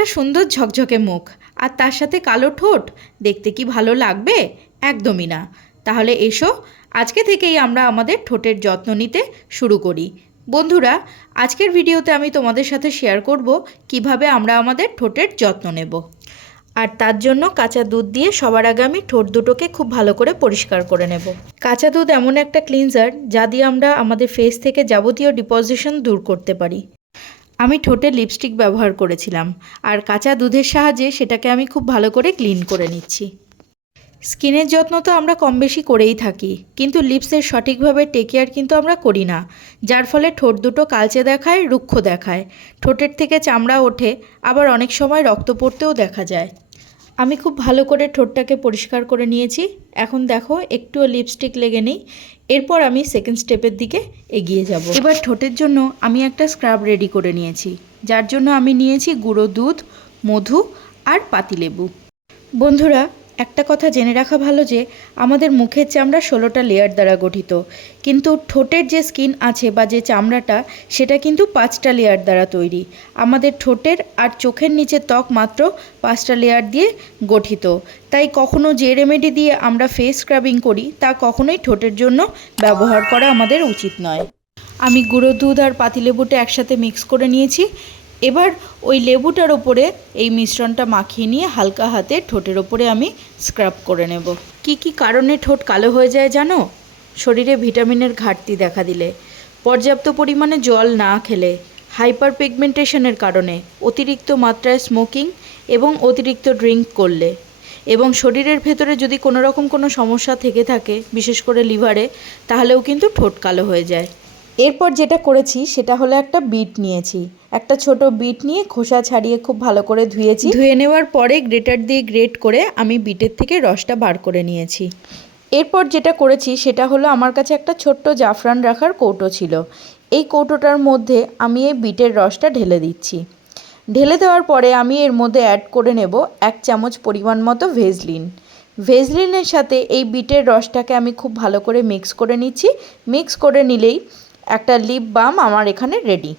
একটা সুন্দর ঝকঝকে মুখ, আর তার সাথে কালো ঠোঁট, দেখতে কি ভালো লাগবে? একদমই না। তাহলে এসো, আজকে থেকেই আমরা আমাদের ঠোঁটের যত্ন নিতে শুরু করি। বন্ধুরা, আজকের ভিডিওতে আমি তোমাদের সাথে শেয়ার করব কীভাবে আমরা আমাদের ঠোঁটের যত্ন নেব। আর তার জন্য কাঁচা দুধ দিয়ে সবার আগে আমি ঠোঁট দুটোকে খুব ভালো করে পরিষ্কার করে নেব। কাঁচা দুধ এমন একটা ক্লিনজার যা দিয়ে আমরা আমাদের ফেস থেকে যাবতীয় ডিপোজিশন দূর করতে পারি। আমি ঠোঁটে লিপস্টিক ব্যবহার করেছিলাম, আর কাঁচা দুধের সাহায্যে সেটাকে আমি খুব ভালো করে ক্লিন করে নিচ্ছি। স্কিনের যত্ন তো আমরা কম বেশি করেই থাকি, কিন্তু লিপসের সঠিকভাবে টেক কেয়ার কিন্তু আমরা করি না, যার ফলে ঠোঁট দুটো কালচে দেখায়, রুক্ষ দেখায়। ঠোঁটের থেকে চামড়া ওঠে, আবার অনেক সময় রক্ত পড়তেও দেখা যায়। আমি খুব ভালো করে ঠোঁটটাকে পরিষ্কার করে নিয়েছি। এখন দেখো, একটুও লিপস্টিক লেগে নেই। এরপর আমি সেকেন্ড স্টেপের দিকে এগিয়ে যাব। এবার ঠোঁটের জন্য আমি একটা স্ক্রাব রেডি করে নিয়েছি। যার জন্য আমি নিয়েছি গুঁড়ো দুধ, মধু আর পাতিলেবু। বন্ধুরা একটা কথা জেনে রাখা ভালো যে, আমাদের মুখের চামড়া ষোলোটা লেয়ার দ্বারা গঠিত। কিন্তু ঠোঁটের যে স্কিন আছে বা যে চামড়াটা, সেটা কিন্তু পাঁচটা লেয়ার দ্বারা তৈরি। আমাদের ঠোঁটের আর চোখের নিচে ত্বক মাত্র পাঁচটা লেয়ার দিয়ে গঠিত। তাই কখনো যে রেমেডি দিয়ে আমরা ফেস স্ক্রাবিং করি, তা কখনোই ঠোঁটের জন্য ব্যবহার করা আমাদের উচিত নয়। আমি গুঁড়ো দুধ আর পাতিলেবুটা একসাথে মিক্স করে নিয়েছি। এবার ওই লেবুটার ওপরে এই মিশ্রণটা মাখিয়ে নিয়ে হালকা হাতে ঠোঁটের ওপরে আমি স্ক্রাব করে নেব। কি কি কারণে ঠোঁট কালো হয়ে যায় জানো? শরীরে ভিটামিনের ঘাটতি দেখা দিলে, পর্যাপ্ত পরিমাণে জল না খেলে হাইপার পিগমেন্টেশনের কারণে, অতিরিক্ত মাত্রায় স্মোকিং এবং অতিরিক্ত ড্রিঙ্ক করলে এবং শরীরের ভেতরে যদি কোনো রকম কোনো সমস্যা থেকে থাকে, বিশেষ করে লিভারে, তাহলেও কিন্তু ঠোঁট কালো হয়ে যায়। এরপর যেটা করেছি সেটা হলো একটা বিট নিয়েছি। একটা ছোট বিট নিয়ে খোসা ছাড়িয়ে খুব ভালো করে ধুয়েছি। ধুয়ে নেওয়ার পরে গ্রেটার দিয়ে গ্রেট করে আমি বিটের থেকে রসটা বার করে নিয়েছি। এরপর যেটা করেছি সেটা হলো আমার কাছে একটা ছোট্ট জাফরান রাখার কৌটো ছিল। এই কৌটোটার মধ্যে আমি এই বিটের রসটা ঢেলে দিচ্ছি। ঢেলে দেওয়ার পরে আমি এর মধ্যে অ্যাড করে নেব এক চামচ পরিমাণ মতো ভেজলিন। ভেজলিনের সাথে এই বিটের রসটাকে আমি খুব ভালো করে মিক্স করে নিচ্ছি। মিক্স করে নিলেই একটা লিপ বাম আমার এখানে রেডি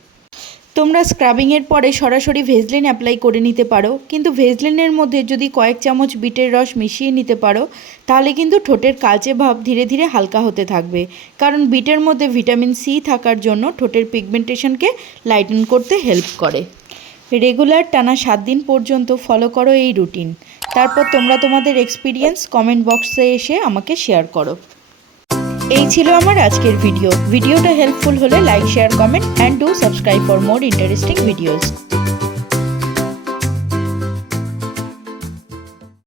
তোমরা স্ক্রাবিংয়ের পরে সরাসরি ভেজলিন অ্যাপ্লাই করে নিতে পারো, কিন্তু ভেজলিনের মধ্যে যদি কয়েক চামচ বিটের রস মিশিয়ে নিতে পারো, তাহলে কিন্তু ঠোঁটের কালচে ভাব ধীরে ধীরে হালকা হতে থাকবে। কারণ বিটের মধ্যে ভিটামিন সি থাকার জন্য ঠোঁটের পিগমেন্টেশনকে লাইটেন করতে হেল্প করে। রেগুলার টানা সাত দিন পর্যন্ত ফলো করো এই রুটিন তারপর তোমরা তোমাদের এক্সপিরিয়েন্স কমেন্ট বক্সে এসে আমাকে শেয়ার করো। এই ছিল আমার আজকের ভিডিও ভিডিওটা হেল্পফুল হলে like share comment and do subscribe for more interesting videos